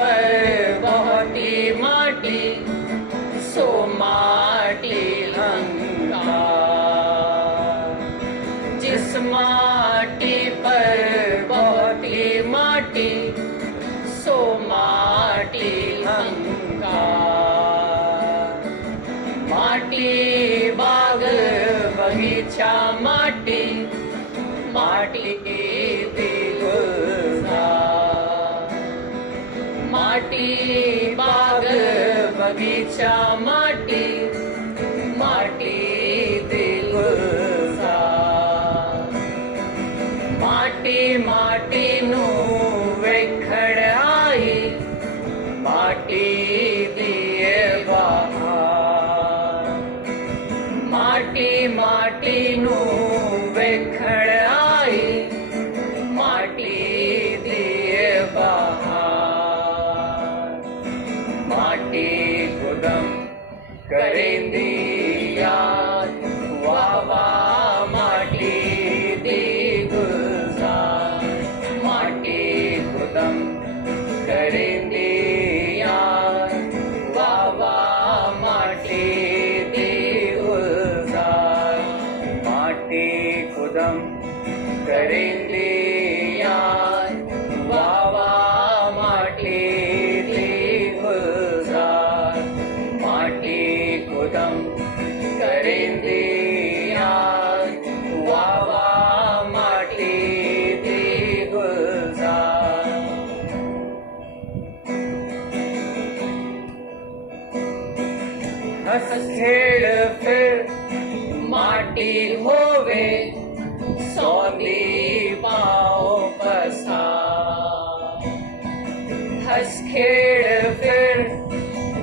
पर बहुत ही माटी, सो माटी अहंकार। जिस माटी पर बहुत ही माटी, सो माटी अहंकार। माटी बाग बगीचा माटी, माटी माटी बाग बगीचा माटी, माटी दिलसा। माटी माटी नू वेखण आई, माटी दिए बहार। माटी माटी नू वेखण आई, माटी दिए बहार। माटी गुदम करेंदी याद, वावा माटी दी गुलजार। माटी गुदम करेंदी याद, वावा माटी दी गुलजार। माटी गुदम करेंदी याद, वावा माटी गुदम करेंदी याद, वावा माटी दी गुलजार। हंस खेड़ फिर माटी होवे, सौंदी पाओ पसार। हंस खेड़ फिर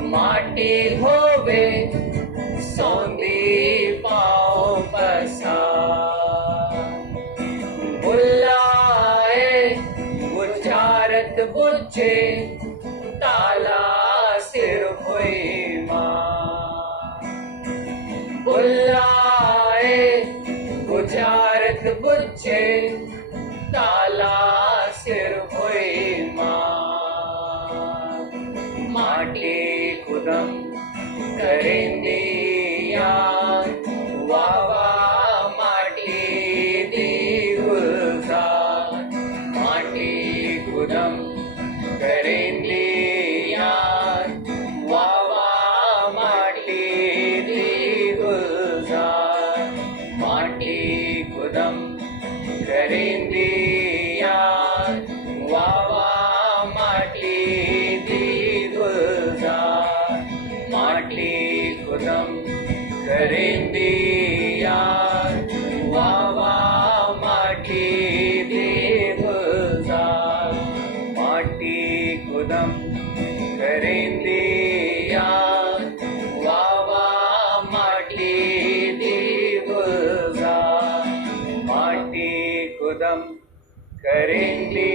माटी होवे, सौंदी पाओ पसार। बुलाए बुझारत बुझे, ताला सिर हुई मां। बुलाए बुझारत बुझे, ताला सिर हुई मां। माटी गुदम करेंदी याद, वावा माटी दी गुलजार। माटी गुदम करेंदी याद, वावा माटी दी गुलजार। माटी गुदम करेंदी याद, वावा माटी दी गुलजार। माटी गुदम करेंदी याद, वावा माटी दी गुलजार। माटी गुदम करेंदी याद, वावा माटी दी गुलजार। माटी गुदम करेंदी